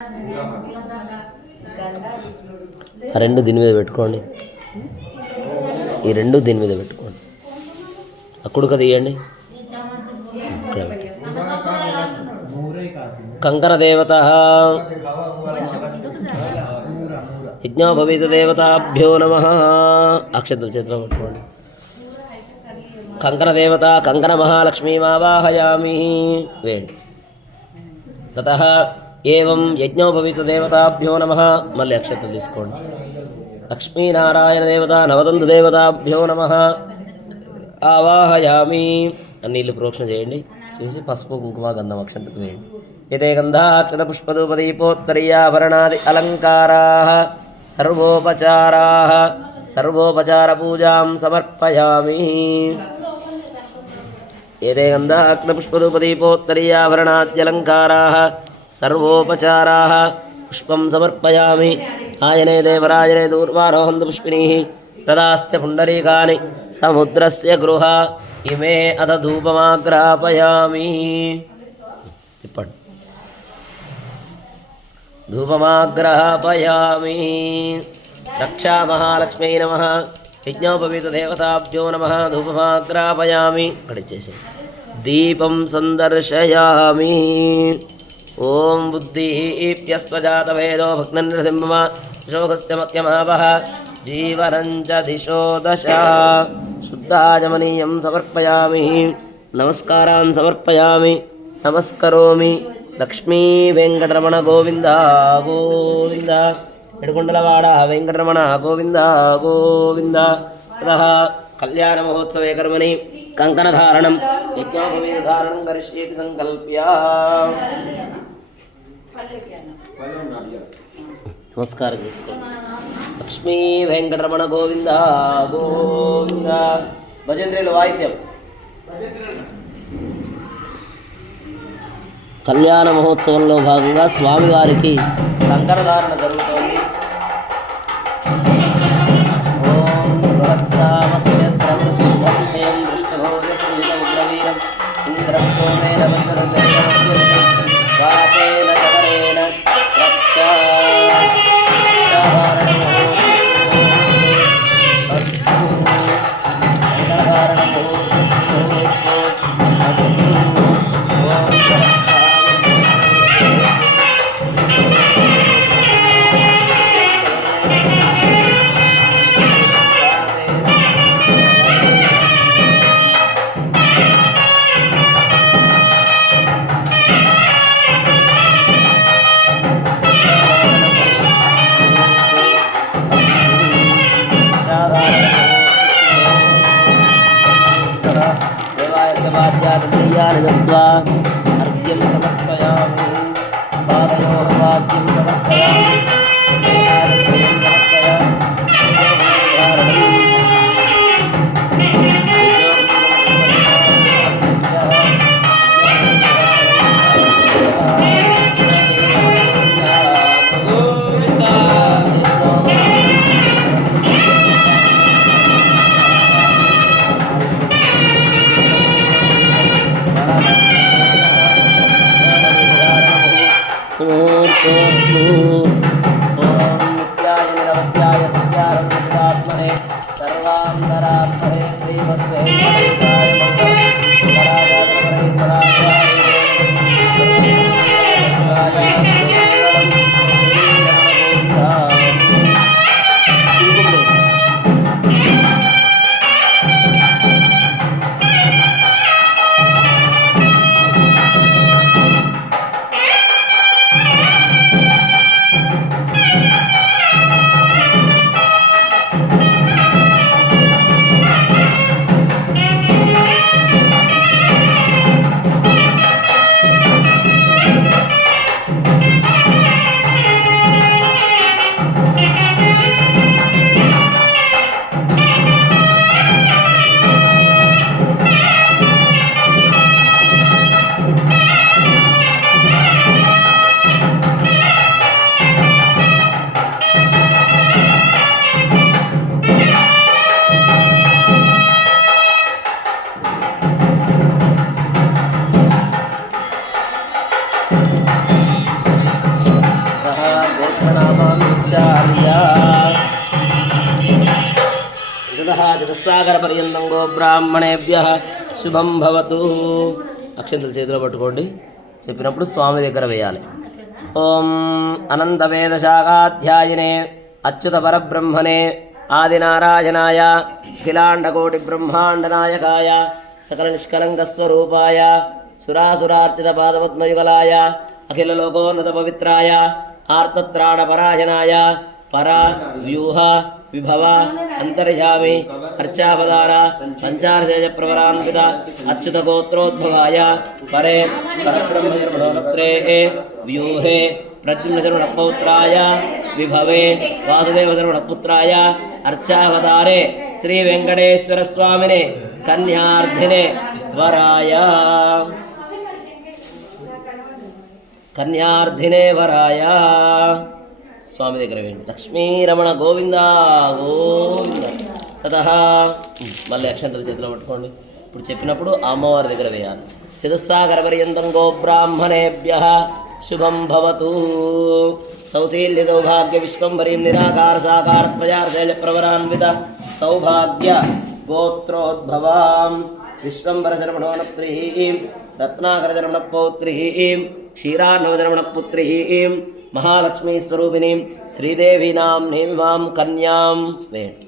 ఆ రెండు దీని మీద పెట్టుకోండి. ఈ రెండు దీని మీద పెట్టుకోండి. అక్కుడుక తీయండి. కంకర దేవత యజ్ఞోపవీత దేవతాభ్యో నమః. అక్షతల చేతిలో పెట్టుకోండి. కంకర దేవత కంకర మహాలక్ష్మీమావాహయామి. వేయండి. తతః ఏవం యజ్ఞోపవీత దేవతాభ్యో నమః. మళ్ళీ అక్షతలు తీసుకోండి. లక్ష్మీనారాయణ దేవత నవదంతు దేవతాభ్యో నమః ఆవాహయామి. నీళ్ళు ప్రోక్షణ చేయండి. చేసి పసుపు కుంకుమ గంధం అక్షంతకు వేయండి. యతే గంధాక్షత పుష్పధూపదీపోత్తరీయాభరణాది అలంకారాః సర్వోపచారాః సర్వోపచార పూజాం సమర్పయామి. యతే గంధాక్షత పుష్పధూపదీపోత్తరీయాభరణాద్యలంకారాః సర్వోపచారాః పుష్పం సమర్పయామి. ఆయనే దేవరాజనే దూర్వారోహంతు పుష్పిణీః తదాస్య పుండరీకాని సముద్రస్య గృహ ఇమే అథ ధూపమాగ్రాపయామి. తిప్పండి. ధూపమాగ్రాపయామి. రక్షా మహాలక్ష్మీ నమః. యజ్ఞోపవీత దేవతాభ్యో నమః. ధూపమాగ్రాపయామి. అడిచేసి దీపం సందర్శయామి. ఓం బుద్ధిప్యస్వజాతవేదో భగ్ననృసింహ శోకస్య మత్యమావహ జీవనంచ దిశో దశ. శుద్ధాజమనీయం సమర్పయామి. నమస్కారాన్ సమర్పయామి. నమస్కరోమి. లక్ష్మీ వెంకటరమణ గోవింద గోవింద. ఎడుకొండలవాడ వెంకటరమణ గోవింద గోవింద. తతః కళ్యాణ మహోత్సవే కర్మణి కంకణధారణం యజ్ఞోపవీతధారణం కరిష్యేతి సంకల్ప్య. నమస్కారం చేసుకోండి. లక్ష్మీ వెంకటరమణ గోవింద గోవింద. భజంత్రులు వాయిద్యం. కళ్యాణ మహోత్సవంలో భాగంగా స్వామివారికి కంకణధారణ జరుగుతోంది. ఓం వత్సామక్షత్రం దక్షిణం దృష్టభోజస్మితముగ్రవీరం ఇంద్రస్తోమేన వందనసేన వాపేన చవరేణ రక్షా. దేవాయర్ఘ్యపాద్యాన్ని దత్వా అర్ఘ్యం సమర్పయామి. పాదయోః వాద్యం సమర్పయామి. చతుస్సాగరపర్యంతం గో బ్రాహ్మణేభ్యః శుభం భవతు. అక్షంతలు చేతిలో పట్టుకోండి. చెప్పినప్పుడు స్వామి దగ్గర వేయాలి. ఓం అనంతవేదశాఖాధ్యాయినే అచ్యుత పరబ్రహ్మణే ఆదినారాయణాయ అఖిలాండకోటి బ్రహ్మాండనాయకాయ సకల నిష్కలంకస్వరూపాయ సురాసురార్చిత పాదపద్మయుగలాయ అఖిల లోకోన్నత పవిత్రాయ ఆర్తత్రాణపరాయణాయ పర వ్యూహ విభవ అంతర్యామి అర్చావతార సంచారశేష ప్రవరాన్విత అచ్యుత గోత్రోద్భవాయ పరే పరబ్రహ్మణే వ్యూహే ప్రద్యుమ్నశర్మణపౌత్రాయ విభవే వాసుదేవశర్మణపుత్రాయ అర్చావతారే శ్రీ వెంకటేశ్వర స్వామినే కన్యార్థినే వరాయ కన్యార్థినే వరాయ స్వామి దగ్గర వేయండి. లక్ష్మీరమణ గోవింద గోవింద తతః. మళ్ళీ అక్షంతలు చేతిలో పట్టుకోండి. ఇప్పుడు చెప్పినప్పుడు అమ్మవారి దగ్గర వేయాలి. చతుస్సాగరపర్యంతం గో బ్రాహ్మణేభ్యః శుభం భవతు. సౌశీల్య సౌభాగ్య విశ్వంభరీం నిరాకార సాకార త్రయార్శైల ప్రవరాన్విత సౌభాగ్య గోత్రోద్భవాం విశ్వంభరశరమణోనప్త్రీం రత్నాకరశరమణపౌత్రీం క్షీరార్ణవశరమణపుత్రీం మహాలక్ష్మీస్వరూపిణీం శ్రీదేవీనాం కన్యాం వేయండి.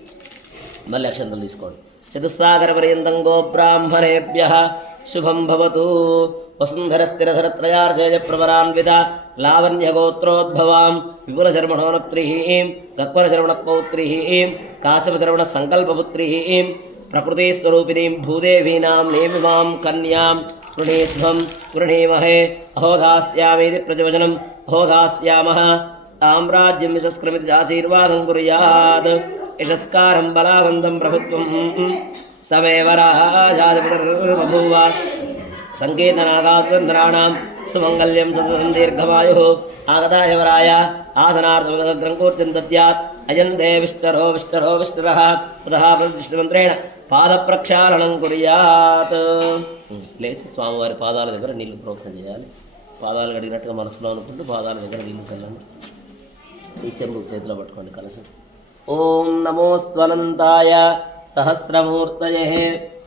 మళ్ళీ అక్షంతలు తీసుకోండి. చతుస్సాగరపర్యంతం గో బ్రాహ్మణేభ్యః శుభం భవతు. వసుంధరస్థిరధరత్రయార్శేజ ప్రవరాన్విత లావణ్యగోత్రోద్భవాం విపులశర్మణోనప్త్రీం గక్వరశరమణపౌత్రీం కాశ్యపశరమణసంకల్పపుత్రీం ప్రకృతిస్వరూపిణీం భూదేవీనాం నేమిమాం కన్యాం గృహీధ్వం గృహీమహే అహోదాస్యామీతి ప్రతివచనం అహోదాస్యామః సామ్రాజ్యం యశస్క్రమితి ఆశీర్వాదం కుర్యాత్ యశస్కారం బలావంతం ప్రభుత్వం తమేవ రాజాధిపతిర్బభూవ సంకీర్తనాగాత్రంధరాణాం సుమంగళ్యం సతతం దీర్ఘమాయుః ఆగతాయ వరాయ ఆసనార్థమగ్రం కూర్చన్ దద్యాత్ అయం దే విష్ణరో విష్ణరో విష్ణురః తతః విష్ణుమంత్రేణ పాద ప్రక్షాళనం కుర్యాత్. లేచి స్వామివారి పాదాల దగ్గర నీళ్లు ప్రోక్షణ చేయాలి. పాదాలు కడిగినట్టుగా మనసులో అనుకుంటూ పాదాల దగ్గర నీళ్లు చల్లండి. ఈ చెంబు చేతిలో పట్టుకోండి కలశం. ఓం నమోస్త్వనంతాయ సహస్రమూర్తయే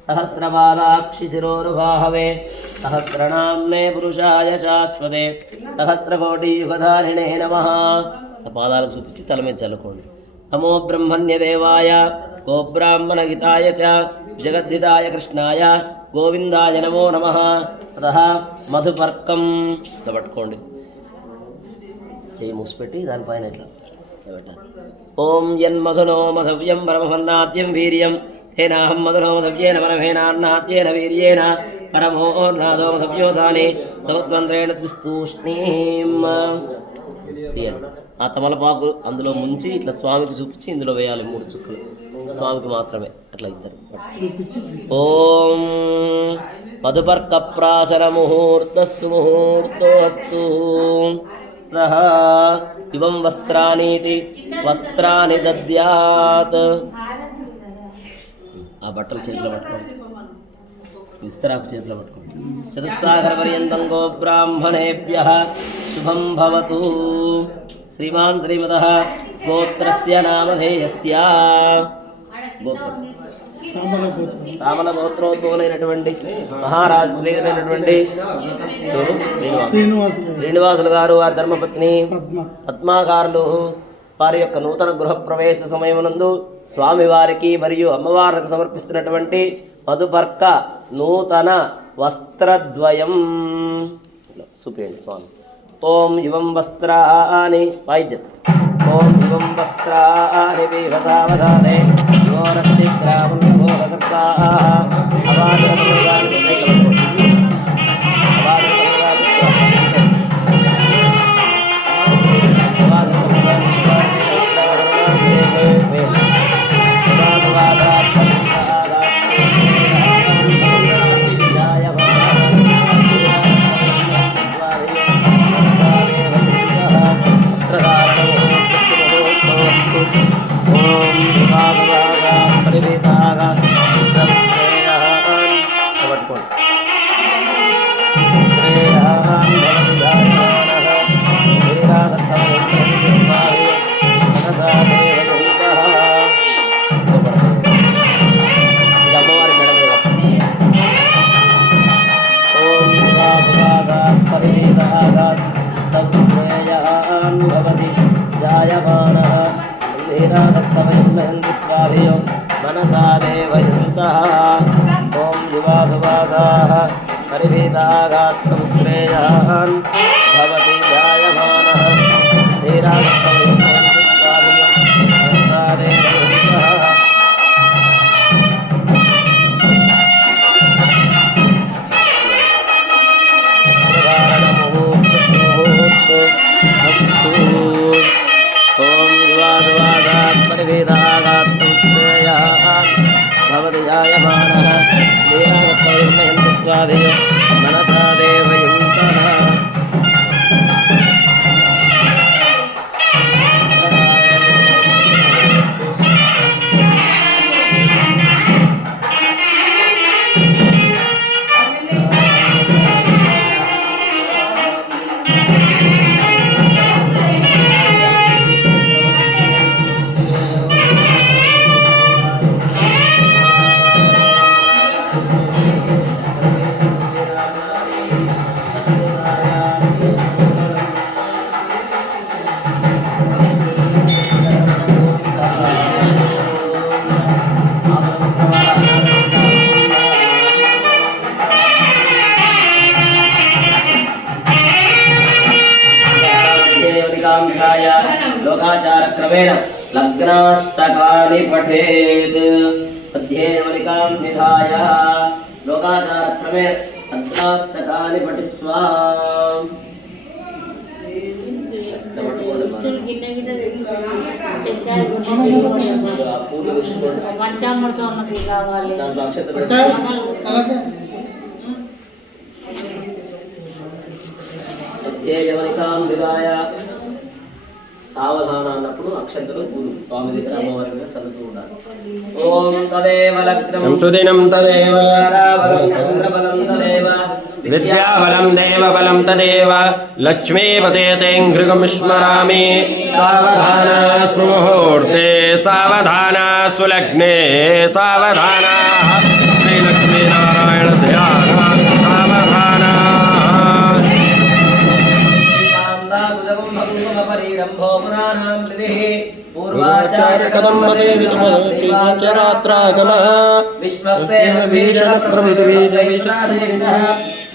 సహస్రపాదాక్షి శిరోరుబాహవే సహస్రనామ్నే పురుషాయ శాశ్వతే సహస్రకోటియుగధారిణే నమః. పాదాలకు చూపించి తల మీద చల్లుకోండి. నమో బ్రహ్మణ్యదేవాయ గోబ్రాహ్మణహితాయ చ జగద్ధితాయ కృష్ణాయ గోవిందాయ నమో నమః. తతః మధుపర్కం ఇట్లా పట్టుకోండి. చేయి మూసిపెట్టి దానిపైన ఇట్లా పెట్టాలి. ఓం యన్మధునో మధవ్యం పరమహన్నాద్యం వీర్యం తేనాహం మధునో మధవ్యేన పరమేనాన్నాద్యేన వీర్యేన పరమోన్నాదో మధవ్యోసాని సౌత్మంత్రేణ త్రిస్తూష్ణీం. తీయండి. ఆ తమలపాకు అందులో ముంచి ఇట్లా స్వామికి చూపించి ఇందులో వేయాలి 3 చుక్కలు. స్వామికి మాత్రమే అట్లా ఇద్దరు. ఓం మధుపర్కప్రాశర ముహూర్తస్సు ముహూర్తోస్తు ఇవం వస్త్రానీతి వస్త్రాన్ని దద్యాత్. ఆ బట్టలు చేతిలో పట్టుకోండి. విస్తరాకు చేతిలో పట్టుకోండి. చతుస్సాగరపర్యంతం గో బ్రాహ్మణేభ్యః శుభం భవతు. శ్రీమాన్ శ్రీమతః గోత్రస్య నామధేయస్య గోత్రం సామల గోత్రోద్భవులైనటువంటి మహారాజు శ్రీరైనటువంటి శ్రీనివాసులు గారు వారి ధర్మపత్ని పద్మాకారులు వారి యొక్క నూతన గృహప్రవేశ సమయమునందు స్వామివారికి మరియు అమ్మవారికి సమర్పిస్తున్నటువంటి మధుపర్క నూతన వస్త్రద్వయం చూపేయండి స్వామి. ఓం ఇవం వస్త్రాని వాయిద్యం. ఓం ఇవం వస్త్రాని వీరసావధానే भगवान् भवति जायमानः धीरादत्तवयं नयन्ति स्वाभियो मनसा देवयन्तः ॐ युवासुवासाः परिभीताघात्संश्रेयान् भवति जायमानः धीरादत्तवयं नयन्ति स्वाभियो मनसा देवयन्तः ॐ युवासुवासात् परिभेदागात् संश्रेयान् भवति जायमानः धीरादत्तवयं नयन्ति स्वाभियो मनसा देवयन्तः लोकाचारक्रमेण लग्नाष्टकानि पठेत् अध्ययनमलिकां निधाय लोकाचारक्रमेण लग्नाष्टकानि पठित्वा అధ్యేయమనికాం విదాయ సావధాన అన్నప్పుడు అక్షంతలు స్వామి దగ్గర అమ్మవారి దగ్గర చదువుతూ ఉండాలి. ఓం తదేవ లగ్నం సుదినం తదేవ చంద్రబలం తదేవ విద్యాబలం దేవబలం తదేవ లక్ష్మీపతే తేంఘృగం స్మరామి సావధాన సుముహూర్తే సావధాన సులగ్నే సావధాన శ్రీలక్ష్మీనారాయణ ధ్యాన సావధాన పరిరంభో పురాణాం త్రిః పూర్వాచార్యకథం మతే విదుమరాత్రాగమః విశ్వక్సేన ప్రభృతివీజవిశ్వాసేవినః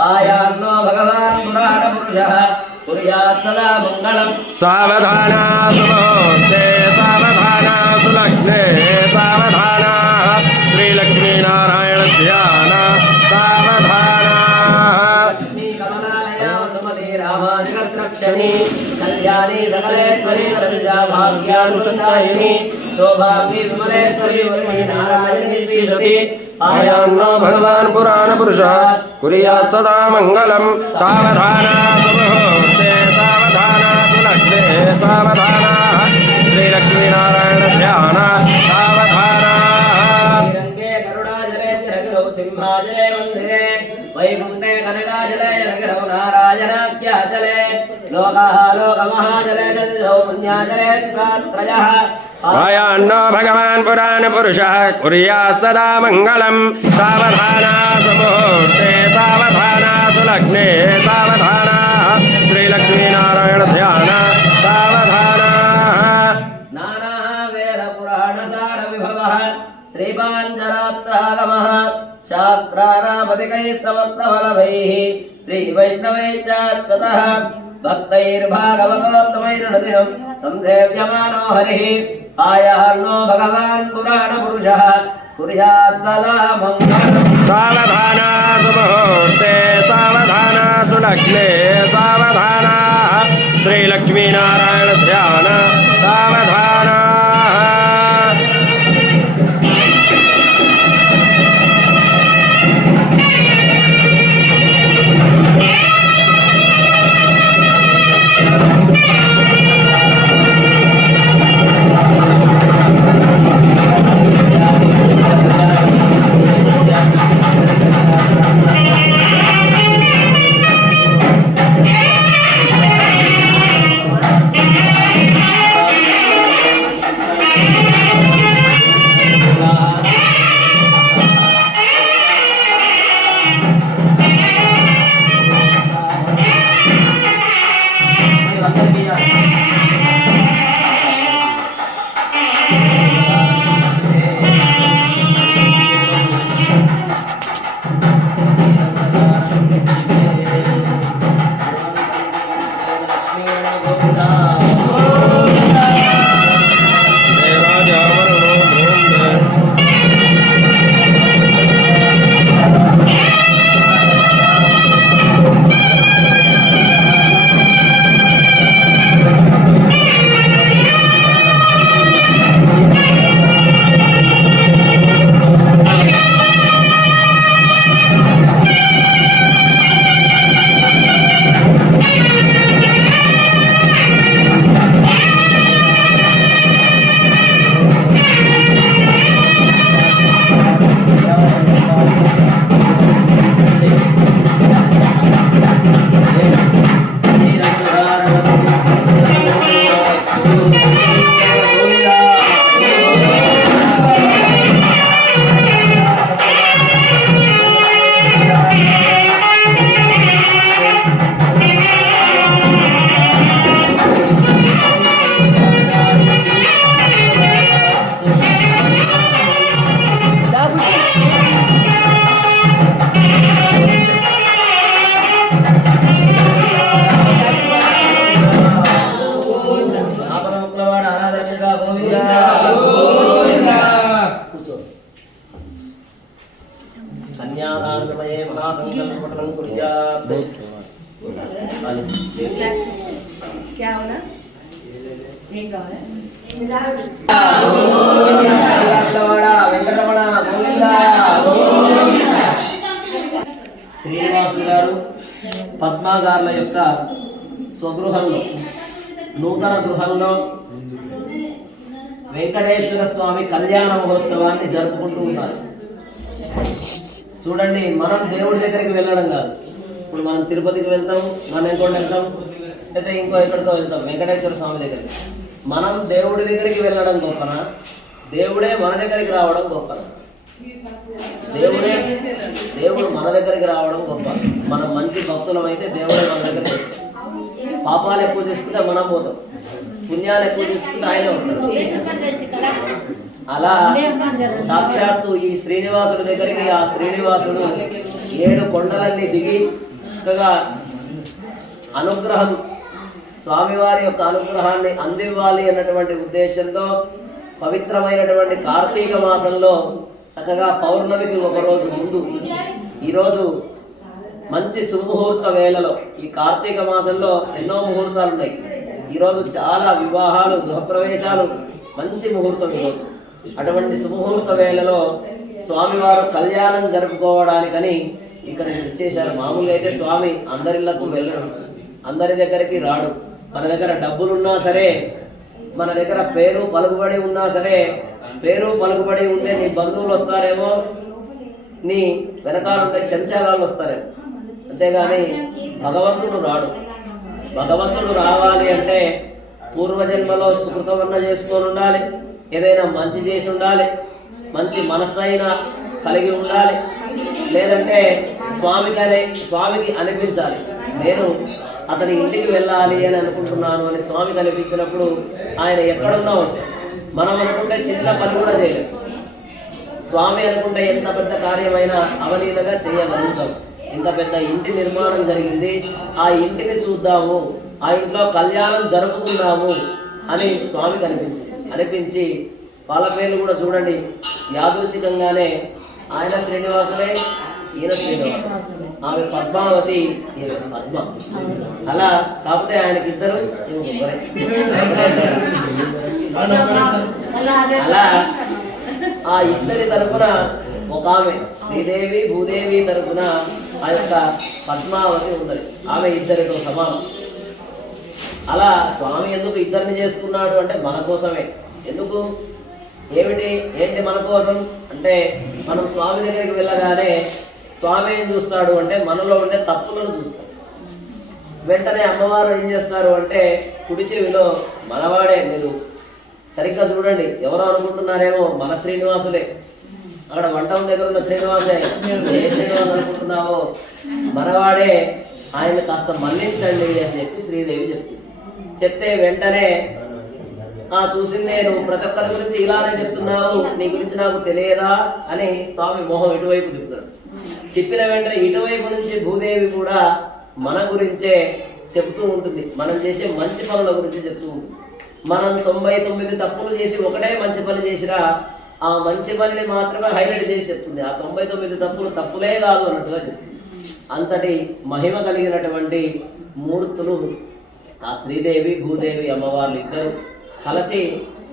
పాయాన్నో భగవాన్ పురాణ పురుషః కుర్యాత్ సదా మంగళం సావధాన సుముహూర్తే సావధాన సులగ్నే సావధాన శ్రీలక్ష్మీనారాయణ ధ్యాన సావధాన లక్ష్మీ కమలాలయా సుమతి రామానుగత్రక్షణి కళ్యాణి సకలేశ్వరి రవిజా భాగ్యానుసందాయిని శోభాంగి విమలేశ్వరి వరమణి నారాయణి శ్రీసతి ఆయాన్నో భగవాన్ పురాణ పురుష కుర్యాత్ సదా మంగళం సావధాన సుముహూర్తే సావధాన సులగ్నే సావధాన శ్రీలక్ష్మీనారాయణ ధ్యాన సావధాన శ్రీరంగే కరుణాజలే జలగిరౌ సింహాజలే మందిరే వైకుంఠే కనకాజలే జలగిరౌ నారాయణాఖ్యాజలే లోకః లోకమహాజలే జలగిరౌ పుణ్యాజలే త్రయః ఆయాన్నో భగవాన్ పురాణ పురుష కుర్యాత్ సదా మంగళం సావధాన సుముహూర్తే సావధాన సులగ్నే సావధాన శ్రీలక్ష్మీనారాయణ ధ్యాన సావధాన నానా వేద పురాణ సార విభవః శ్రీపాంచరాత్రాగమః శాస్త్రానామధికైః సమస్తఫలభైః శ్రీవైష్ణవైశ్చాత్మతః భక్తైర్భాగవతోత్తమైర్నుదినం సంసేవ్యమానో హరిః ఆయాన్నో భగవాన్ పురాణ పురుషః కుర్యాత్ సదా మంగళం సావధాన సుముహూర్తే సావధాన సులగ్నే సావధాన శ్రీలక్ష్మీనారాయణ ధ్యాన సావధాన వెంకటరమణ శ్రీనివాసులు గారు పద్మాగారుల యొక్క స్వగృహంలో నూతన గృహంలో వెంకటేశ్వర స్వామి కళ్యాణ మహోత్సవాన్ని జరుపుకుంటూ ఉన్నారు. చూడండి, మనం దేవుడి దగ్గరికి వెళ్ళడం కాదు. ఇప్పుడు మనం తిరుపతికి వెళ్తాం, మనం ఇంకోటి వెళ్తాం, అయితే ఇంకో ఎక్కడికో వెళ్తాం, వెంకటేశ్వర స్వామి దగ్గరికి. మనం దేవుడి దగ్గరికి వెళ్ళడం గొప్పన, దేవుడే మన దగ్గరికి రావడం గొప్పన? దేవుడు మన దగ్గరికి రావడం గొప్ప. మనం మంచి భక్తులం అయితే దేవుడే మన దగ్గరికి వస్తాం. పాపాలు ఎక్కువ చేసుకుంటే మనం పోతాం, పుణ్యాలు ఎక్కువ చేసుకుంటే ఆయనే వస్తాడు. అలా సాక్షాత్తు ఈ శ్రీనివాసుడి దగ్గరికి ఆ శ్రీనివాసుడు 7 కొండలన్నీ దిగి చక్కగా అనుగ్రహం, స్వామివారి యొక్క అనుగ్రహాన్ని అందివ్వాలి అన్నటువంటి ఉద్దేశంతో పవిత్రమైనటువంటి కార్తీక మాసంలో చక్కగా పౌర్ణమికి ఒకరోజు ముందు, ఈరోజు మంచి సుముహూర్త వేళలో, ఈ కార్తీక మాసంలో ఎన్నో ముహూర్తాలు ఉన్నాయి. ఈరోజు చాలా వివాహాలు, గృహప్రవేశాలు, మంచి ముహూర్తం ఈరోజు. అటువంటి సుముహూర్త వేళలో స్వామివారు కళ్యాణం జరుపుకోవడానికని ఇక్కడ ఇచ్చేశారు. మామూలుగా అయితే స్వామి అందరిళ్లకు వెళ్ళడం, అందరి దగ్గరికి రాడు. మన దగ్గర డబ్బులున్నా సరే, మన దగ్గర పేరు పలుకుబడి ఉన్నా సరే, పేరు పలుకుబడి ఉంటే నీ బంధువులు వస్తారేమో, నీ వెనకాల ఉండే చెంచాలాలు వస్తారేమో, అంతేగాని భగవంతుడు రాడు. భగవంతుడు రావాలి అంటే పూర్వజన్మలో సుకృతమన్న చేసుకొని ఉండాలి, ఏదైనా మంచి చేసి ఉండాలి, మంచి మనస్సైనా కలిగి ఉండాలి, లేదంటే స్వామికి అనిపించాలి, నేను అతని ఇంటికి వెళ్ళాలి అని అనుకుంటున్నాను అని స్వామికి అనిపించినప్పుడు ఆయన ఎక్కడున్నా వస్తాడు. మనం అనుకుంటే చిన్న పని కూడా చేయలేము. స్వామి అనుకుంటే ఎంత పెద్ద కార్యమైనా అవలీలగా చేయగలుగుతాం. ఇంత పెద్ద ఇంటి నిర్మాణం జరిగింది, ఆ ఇంటిని చూద్దాము, ఆ ఇంట్లో కళ్యాణం జరుపుకుందాము అని స్వామికి అనిపించి వాళ్ళ పేర్లు కూడా చూడండి, యాదృచ్ఛికంగానే ఆయన శ్రీనివాసులే, ఈయన శ్రీనివాసు, ఆమె పద్మావతి, ఈయన పద్మ. అలా కాకపోతే ఆయనకి ఇద్దరు, అలా ఆ ఇద్దరి తరఫున ఒక ఆమె శ్రీదేవి భూదేవి తరఫున ఆ యొక్క పద్మావతి ఉన్నది. ఆమె ఇద్దరితో సమానం. అలా స్వామి ఎందుకు ఇద్దరిని చేసుకున్నాడు అంటే మన కోసమే. ఎందుకు, ఏంటి మన కోసం అంటే, మనం స్వామి దగ్గరికి వెళ్ళగానే స్వామి ఏం చూస్తాడు అంటే మనలో ఉండే తప్పులను చూస్తాడు. వెంటనే అమ్మవారు ఏం చేస్తారు అంటే కుడి చెవిలో మనవాడే, మీరు సరిగ్గా చూడండి, ఎవరో అనుకుంటున్నారేమో మన శ్రీనివాసులే, అక్కడ వంటం దగ్గర ఉన్న శ్రీనివాసే, ఏ శ్రీనివాసు అనుకుంటున్నావో మనవాడే, ఆయన కాస్త మన్నించండి అని చెప్పి శ్రీదేవి చెప్తే వెంటనే చూసిందే, నువ్వు ప్రతి ఒక్కరి గురించి ఇలానే చెప్తున్నావు, నీ గురించి నాకు తెలియదా అని స్వామి మొహం ఇటువైపు తిప్పుతాడు. తిప్పిన వెంటనే ఇటువైపు నుంచి భూదేవి కూడా మన గురించే చెప్తూ ఉంటుంది, మనం చేసే మంచి పనుల గురించి చెప్తూ ఉంటుంది. మనం 99 తప్పులు చేసి ఒకటే మంచి పని చేసినా ఆ మంచి పనిని మాత్రమే హైలైట్ చేసి చెప్తుంది. ఆ 99 తప్పులే కాదు అన్నట్టుగా చెప్తుంది. అంతటి మహిమ కలిగినటువంటి మూర్తులు ఆ శ్రీదేవి భూదేవి అమ్మవార్లు ఇద్దరు కలిసి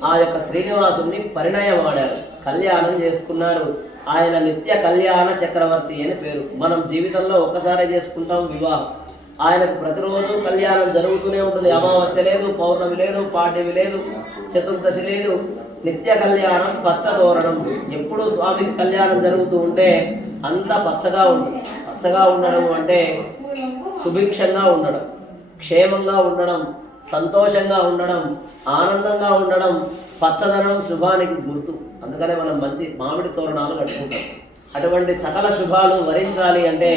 ఆ యొక్క శ్రీనివాసుని పరిణయం ఆడారు, కళ్యాణం చేసుకున్నారు. ఆయన నిత్య కళ్యాణ చక్రవర్తి అని పేరు. మనం జీవితంలో ఒక్కసారే చేసుకుంటాం వివాహం, ఆయనకు ప్రతిరోజు కళ్యాణం జరుగుతూనే ఉంటుంది. అమావాస్య లేదు, పౌర్ణమి లేదు, పాడ్యమి లేదు, చతుర్దశి లేదు, నిత్య కళ్యాణం, పచ్చదోరణం. ఎప్పుడు స్వామికి కళ్యాణం జరుగుతూ ఉంటే అంత పచ్చగా ఉంటుంది. పచ్చగా ఉండడం అంటే సుభిక్షంగా ఉండడం, క్షేమంగా ఉండడం, సంతోషంగా ఉండడం, ఆనందంగా ఉండడం. పచ్చదనం శుభానికి గుర్తు. అందుకనే మనం మంచి మామిడి తోరణాలు కట్టుకుంటాం. అటువంటి సకల శుభాలు వరించాలి అంటే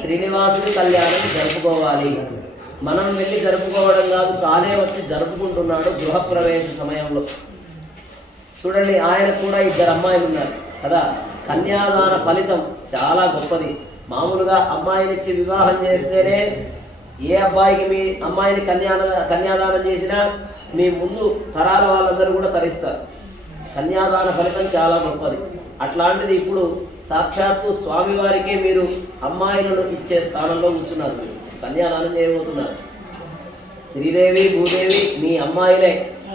శ్రీనివాసుడి కళ్యాణం జరుపుకోవాలి. మనం వెళ్ళి జరుపుకోవడం కాదు, తానే వచ్చి జరుపుకుంటున్నాడు గృహప్రవేశ సమయంలో. చూడండి, ఆయన కూడా 2 అమ్మాయిలు ఉన్నారు కదా. కన్యాదాన ఫలితం చాలా గొప్పది. మామూలుగా అమ్మాయినిచ్చి వివాహం చేస్తేనే, ఏ అబ్బాయికి మీ అమ్మాయిని కన్యాదానం చేసినా మీ ముందు తరాల వాళ్ళందరూ కూడా తరిస్తారు. కన్యాదాన ఫలితం చాలా గొప్పది. అట్లాంటిది ఇప్పుడు సాక్షాత్తు స్వామివారికే మీరు అమ్మాయిలను ఇచ్చే స్థానంలో కూర్చున్నారు, కన్యాదానం చేయబోతున్నారు. శ్రీదేవి భూదేవి మీ అమ్మాయిలే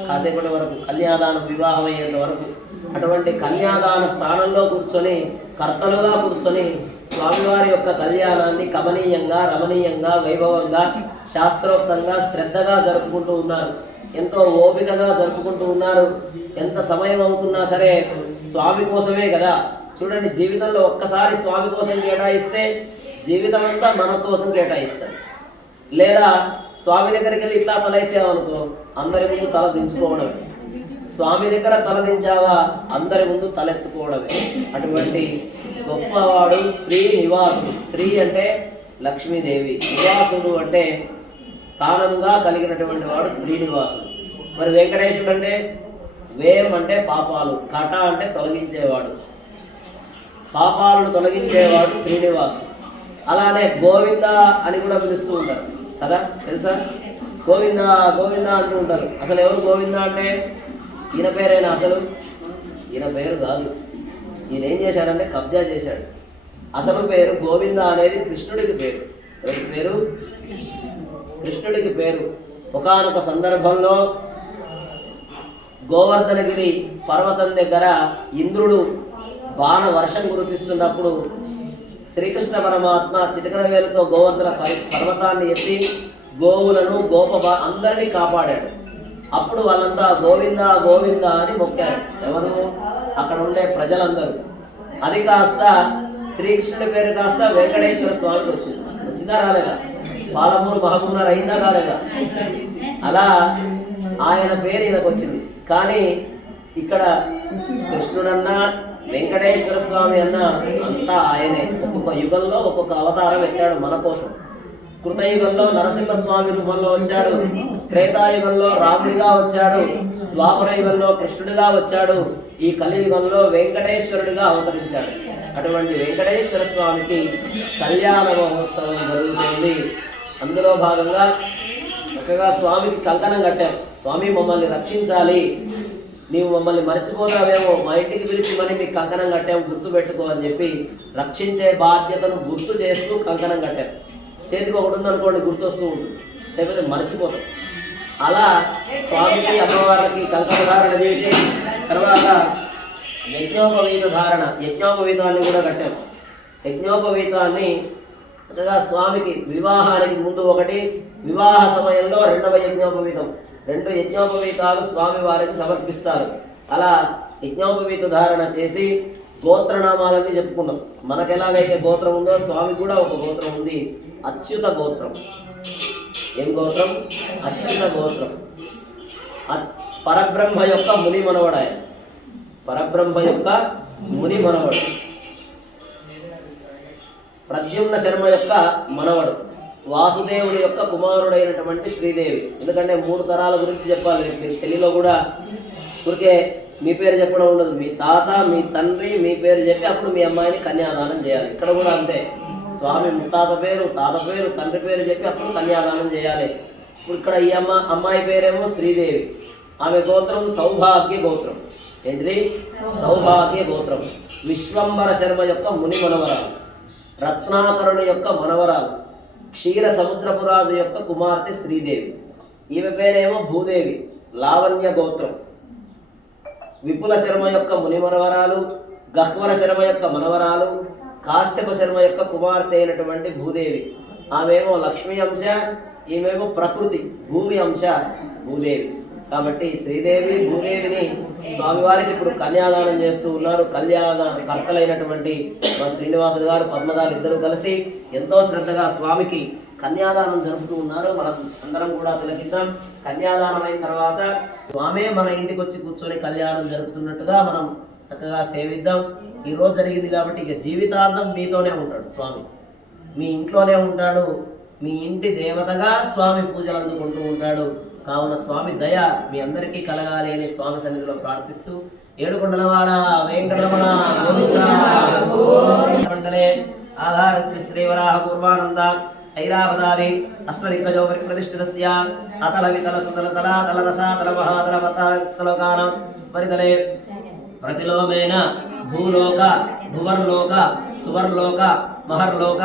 కాసేపటి వరకు కన్యాదానం వివాహం అయ్యేంత వరకు అటువంటి కన్యాదాన స్థానంలో కూర్చొని కర్తలుగా కూర్చొని స్వామివారి యొక్క కళ్యాణాన్ని కమనీయంగా రమణీయంగా వైభవంగా శాస్త్రోక్తంగా శ్రద్ధగా జరుపుకుంటూ ఉన్నారు. ఎంతో ఓపికగా జరుపుకుంటూ ఉన్నారు. ఎంత సమయం అవుతున్నా సరే స్వామి కోసమే కదా. చూడండి, జీవితంలో ఒక్కసారి స్వామి కోసం కేటాయిస్తే జీవితం అంతా మన కోసం కేటాయిస్తాం. లేదా స్వామి దగ్గరికి వెళ్ళి ఇట్లా తలెత్తావనుకో అందరి ముందు తల దించుకోవడమే. స్వామి దగ్గర తలదించావా అందరి ముందు తలెత్తుకోవడమే. అటువంటి గొప్పవాడు శ్రీనివాసుడు. శ్రీ అంటే లక్ష్మీదేవి, నివాసుడు అంటే స్థానంగా కలిగినటువంటి వాడు శ్రీనివాసుడు. మరి వెంకటేశుడు అంటే వేం అంటే పాపాలు, కట అంటే తొలగించేవాడు, పాపాలను తొలగించేవాడు శ్రీనివాసుడు. అలానే గోవింద అని కూడా పిలుస్తూ ఉంటారు కదా, తెలుసా? గోవింద గోవింద అంటూ ఉంటారు. అసలు ఎవరు గోవింద అంటే ఈయన పేరైనా? అసలు ఈయన పేరు కాదు. ఈయన ఏం చేశాడంటే కబ్జా చేశాడు. అసలు పేరు గోవింద అనేది కృష్ణుడికి పేరు. ఎవరికి పేరు? కృష్ణుడికి పేరు. ఒకానొక సందర్భంలో గోవర్ధనగిరి పర్వతం దగ్గర ఇంద్రుడు బాణ వర్షం కురిపిస్తున్నప్పుడు శ్రీకృష్ణ పరమాత్మ చిటికల వేలుతో గోవర్ధన పర్వతాన్ని ఎత్తి గోవులను అందరినీ కాపాడాడు. అప్పుడు వాళ్ళంతా గోవింద గోవింద అని మొక్కారు. ఎవరు? అక్కడ ఉండే ప్రజలందరూ. అది కాస్త శ్రీకృష్ణుడి పేరు కాస్త వెంకటేశ్వర స్వామికి వచ్చింది. వచ్చిందా రాలేదా? పాలమూరు మహబూబ్నగర్ అయిందా కాలేదా? అలా ఆయన పేరు ఈయనకు వచ్చింది. కానీ ఇక్కడ కృష్ణుడన్నా వెంకటేశ్వర స్వామి అన్నా అంతా ఆయనే. ఒక్కొక్క యుగంలో ఒక్కొక్క అవతారం ఎత్తాడు మన కోసం. కృతయుగంలో నరసింహస్వామి రూపంలో వచ్చాడు, త్రేతాయుగంలో రాముడిగా వచ్చాడు, ద్వాపర యుగంలో కృష్ణుడిగా వచ్చాడు, ఈ కలియుగంలో వెంకటేశ్వరుడిగా అవతరించాడు. అటువంటి వెంకటేశ్వర స్వామికి కళ్యాణ మహోత్సవం జరుగుతుంది. అందులో భాగంగా చక్కగా స్వామికి కంకణం కట్టారు. స్వామి మమ్మల్ని రక్షించాలి, నీవు మమ్మల్ని మర్చిపోతావేమో, మా ఇంటికి పిలిచి మరి మీకు కంకణం కట్టాము గుర్తుపెట్టుకో అని చెప్పి రక్షించే బాధ్యతను గుర్తు చేస్తూ కంకణం కట్టారు. చేతికి ఒకటి ఉందనుకోండి గుర్తొస్తూ ఉంటుంది, లేకపోతే మర్చిపోతాం. అలా స్వామికి అమ్మవారికి కంకణ ధారణ చేసి తర్వాత యజ్ఞోపవీత ధారణ, యజ్ఞోపవీతాన్ని కూడా కట్టాము. యజ్ఞోపవీతాన్ని చక్కగా స్వామికి వివాహానికి ముందు ఒకటి, వివాహ సమయంలో రెండవ యజ్ఞోపవీతం, 2 యజ్ఞోపవీతాలు స్వామి వారికి సమర్పిస్తారు. అలా యజ్ఞోపవీత ధారణ చేసి గోత్రనామాలన్నీ చెప్పుకున్నాం. మనకు ఎలాగైతే గోత్రం ఉందో స్వామి కూడా ఒక గోత్రం ఉంది, అచ్యుత గోత్రం. ఏం గోత్రం? అచ్యుత గోత్రం. పరబ్రహ్మ యొక్క ముని మనవడు ఆయన. పరబ్రహ్మ యొక్క ముని మనవడు. ప్రద్యుమ్న శర్మ యొక్క మనవడు. వాసుదేవుడి యొక్క కుమారుడైనటువంటి శ్రీదేవి. ఎందుకంటే 3 తరాల గురించి చెప్పాలి. మీరు తెలుగులో కూడా ఊరికే మీ పేరు చెప్పడం ఉండదు. మీ తాత, మీ తండ్రి, మీ పేరు చెప్పి అప్పుడు మీ అమ్మాయిని కన్యాదానం చేయాలి. ఇక్కడ కూడా అంతే. స్వామి ముత్తాత పేరు, తాత పేరు, తండ్రి పేరు చెప్పి అప్పుడు కన్యాదానం చేయాలి. ఇప్పుడు ఇక్కడ ఈ అమ్మాయి పేరేమో శ్రీదేవి. ఆమె గోత్రం సౌభాగ్య గోత్రం. ఏంటిది? సౌభాగ్య గోత్రం. విశ్వంబర శర్మ యొక్క ముని మనవరాలు, రత్నాకరుని యొక్క మనవరాలు, క్షీర సముద్రపురాజు యొక్క కుమార్తె శ్రీదేవి. ఈమె పేరేమో భూదేవి, లావణ్య గోత్రం. విపుల శర్మ యొక్క ముని మనవరాలు, గహ్వర శర్మ యొక్క మనవరాలు, కాశ్యప శర్మ యొక్క కుమార్తె అయినటువంటి భూదేవి. ఆమెమో లక్ష్మీ అంశ, ఈమెమో ప్రకృతి భూమి అంశ భూదేవి. కాబట్టి శ్రీదేవి భూదేవిని స్వామివారికి ఇప్పుడు కన్యాదానం చేస్తూ ఉన్నారు. కళ్యాణ కర్తలైనటువంటి మా శ్రీనివాసుడు గారు, పద్మగారు ఇద్దరు కలిసి ఎంతో శ్రద్ధగా స్వామికి కన్యాదానం జరుపుతూ ఉన్నారు. మనం అందరం కూడా తిలకిద్దాం. కన్యాదానం అయిన తర్వాత స్వామే మన ఇంటికి వచ్చి కూర్చొని కళ్యాణం జరుపుతున్నట్టుగా మనం చక్కగా సేవిద్దాం. ఈరోజు జరిగింది కాబట్టి ఇక జీవితాంతం మీతోనే ఉంటాడు స్వామి. మీ ఇంట్లోనే ఉంటాడు. మీ ఇంటి దేవతగా స్వామి పూజలు అందుకుంటూ ఉంటాడు. కావున స్వామి దయ మీ అందరికీ కలగాలి అని స్వామి సన్నిధిలో ప్రార్థిస్తూ, ఏడుకొండలవాడ వెంకటరమణ గోవిందనే ఆధారతి శ్రీవరాహ పూర్వానంద ఐరావతారి అష్టదిగ్గజో ప్రతిష్ఠితస్య అతల వితల సుతల తలాతల రసాతల మహాతల వతలోకాన పరితలే ప్రతిలోమేన భూలోక భువర్లోక సువర్లోక మహర్లోక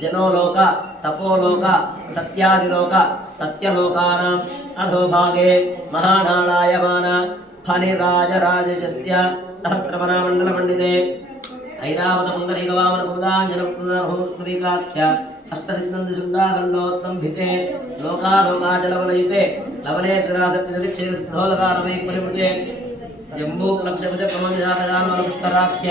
జనోలోక तपोलोक सत्यादिलोक सत्यलोकानाम् अधोभागे महानारायमान फणिराजराजस्य सहस्रवनामण्डलमण्डिते ऐरावतपुण्डरीकवामनकुमुदाञ्जनपुण्डरीकाख्य अष्टसिद्धन्दुशुण्डाखण्डोत्तम्भिते लोकालोकाचलवलयुते लवने सुरासप्तदिक्षेरुद्धोलकारमैकपरिवृते जम्बूक्लक्षभुजक्रमविजातदानवपुष्कराख्य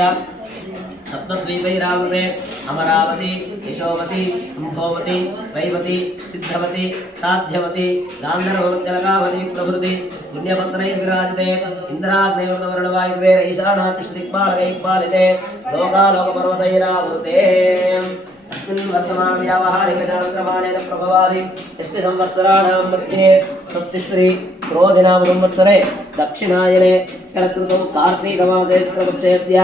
सप्तद्वीपैरावृते अमरावती यशोवती अम्भोवती वैवती सिद्धवती साध्यवती गान्धर्वत्यलकावती प्रभृति पुण्यपत्रैर्विराजते इन्द्राग्नेयवर्णवायुर्वेरैशानातिष्ठदिक्पालकैः लोकालोकपर्वतैरावृते अस्मिन् वर्तमानव्यावहारिकचालक्रमाणेन प्रभवादि षष्टिसंवत्सराणां मध्ये स्वस्तिश्री क्रोधिनाम संवत्सरे दक्षिणायने शरदृतौ कार्तीकमासे शुक्लपक्षेऽद्य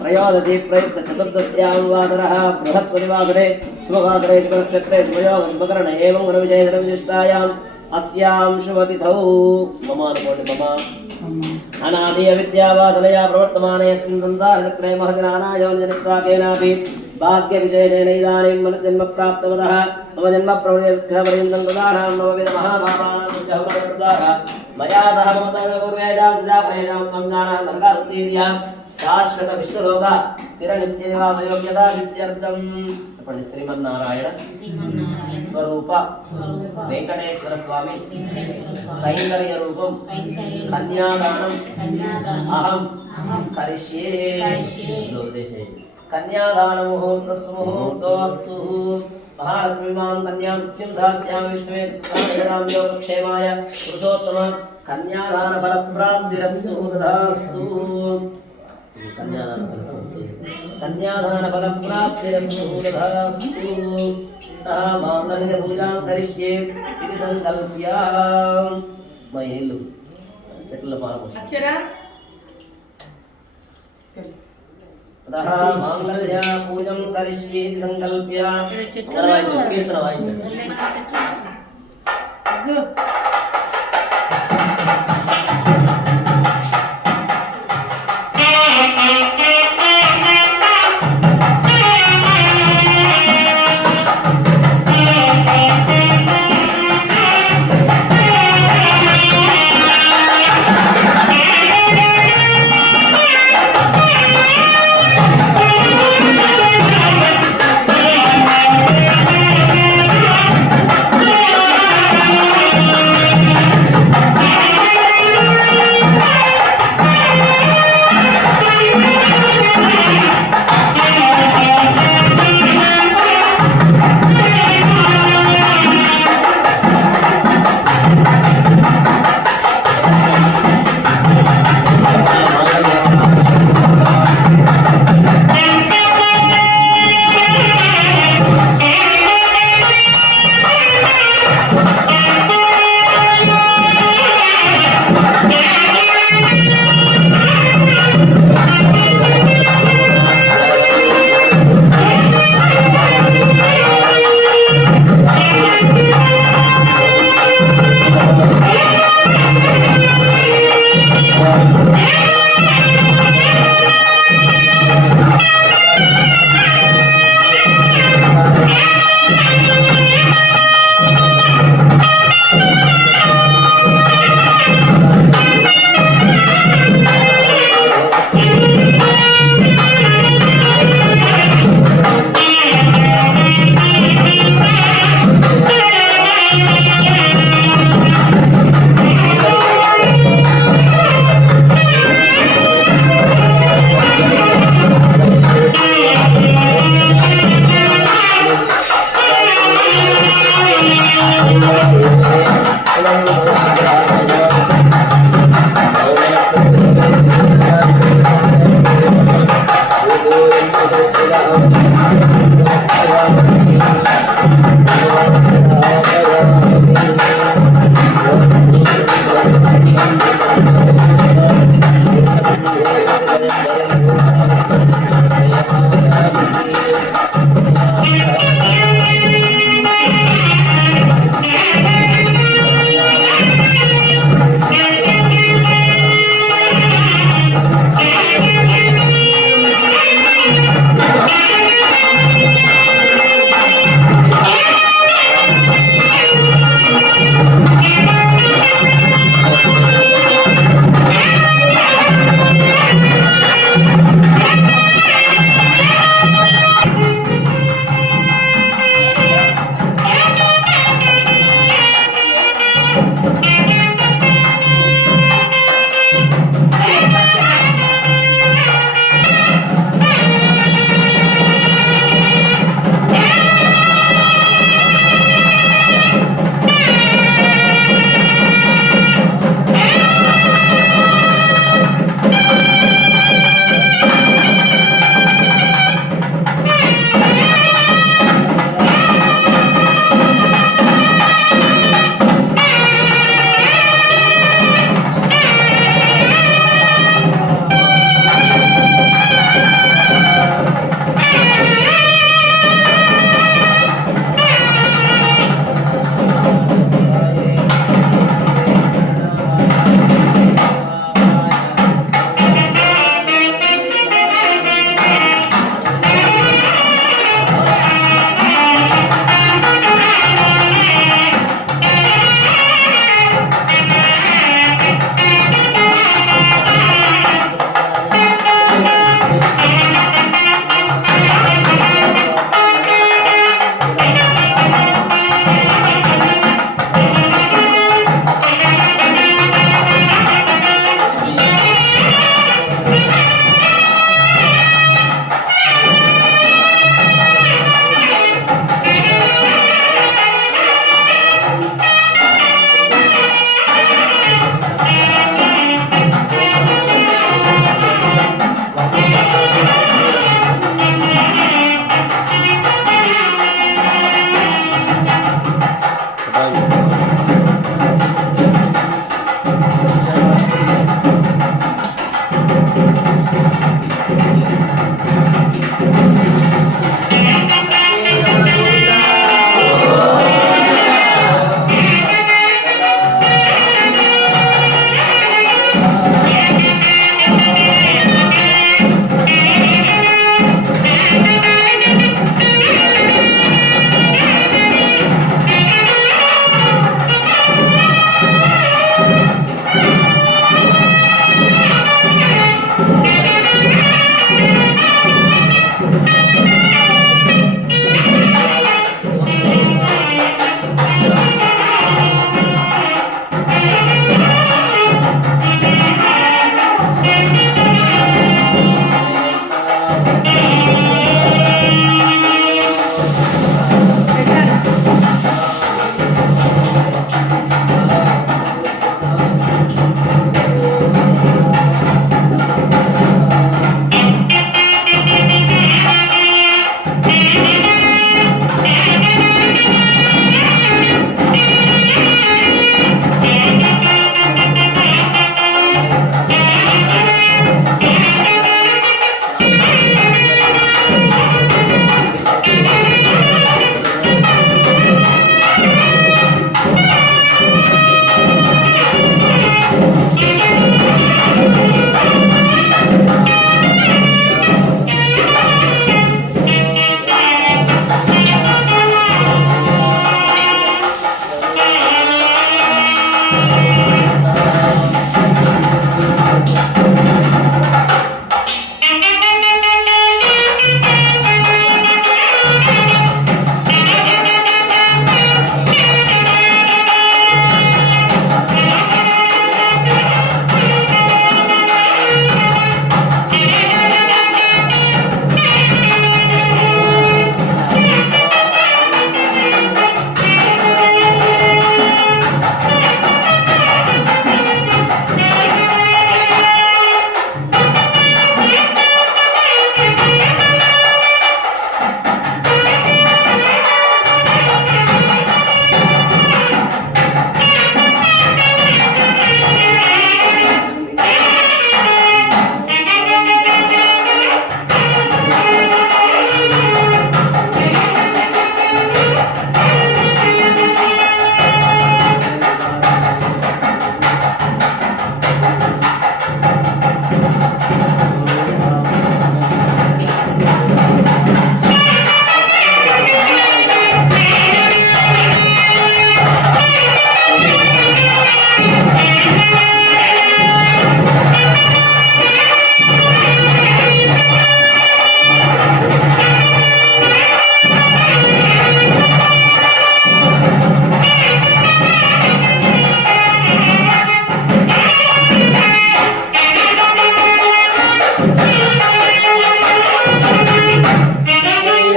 त्रयोदशी प्रयुक्त चतुर्दश्यां वासरः बृहस्पतिवासरे शुभवासरे शुभनक्षत्रे शुभयोग शुभकरण एवं गुणविशेषणविशिष्टायाम् अस्यां शुभतिथौ मम अनादि अविद्यावासनया प्रवर्तमानेऽस्मिन् संसारचक्रे महति नानायोनिजनित्वा केनापि भाग्यविशेषेण इदानीं मनुजन्म प्राप्तवतः मम जन्म प्रवृत्तिपर्यन्तं ददानां नवविधमहाभावानां मया सह ममतपूर्वेषां प्रजापरेषां मङ्गानां गङ्गाधुतीर्यां शाश्वत विष्णुलोक स्थिरनित्यनिवासयोग्यता सिद्ध्यर्थम् చెప్పండి శ్రీమన్నారాయణ స్వరూప వెంకటేశ్వర స్వామి కైంకర్య రూపం కన్యాదానం అహం కరిష్యే కన్యాదాన ముహూర్తోస్తు మహాలక్ష్మీమాం కన్యామృత్యుం దాస్యామి విష్ణువే యోగక్షేమాయ పురుషోత్తమ కన్యాదాన ఫలప్రాప్తిరస్తు తథాస్తు कन्यादान फल प्राप्तिरस्तु तथास्तु मांगल्य पूजां करिष्ये इति संकल्प्य मैं इल्लु చెట్ల పాలకు అక్షర ततः मांगल्य पूजां करिष्ये इति संकल्प्य कीर्तन वाయించండి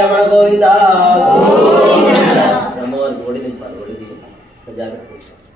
రమణ గోవింద. అమ్మవారికి ఒడి నింపాలి, ఒడి దిగు జాగ్రత్త.